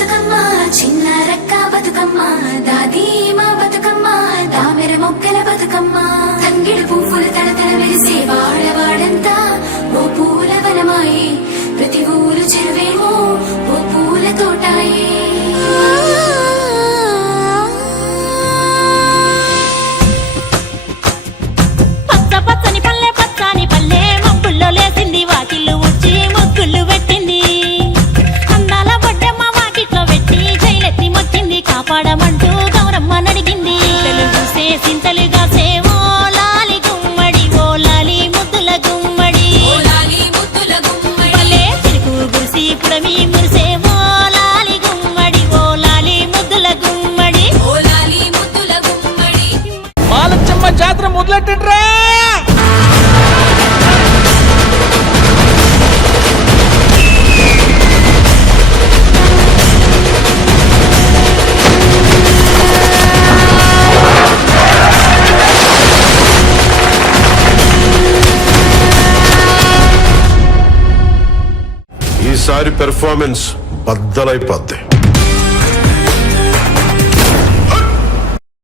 బతుకమ్మ చిన్న రక్క బతుకమ్మ దాది మా బతుకమ్మ దామెర మొగ్గల బతుకమ్మ తంగిడి పువ్వులు తడతడ మెరిసే వాడవాడంతా ఓ పూల వనమాయే ప్రతి ఊరు చెరువేమో ఓ పూల తోటాయే పచ్చని పల్లె పచ్చని పల్లె మబ్బుల్లో లేసింది వాకిళ్ళు ఉచ్చి ముగ్గులు పెట్టింది అందాల బొడ్డమ్మ వాకిట్లో పెట్టి జైలెత్తి మొక్కింది కాపాడమంటూ గౌరమ్మ నడిగింది చూసే సింతలుగా సేవో లాలి గుమ్మడి ఓ లాలి ముద్దుల గుమ్మడి పల్లె చిరుకు గురిసి పుడమి మురిసే ఓ లాలి గుమ్మడి ఓ లాలి ముద్దుల గుమ్మడి మాలచ్చమ్మ జాతర మొదలెట్టండ్రా. ఈసారి పెర్ఫార్మెన్స్ బద్దలైపోద్ది.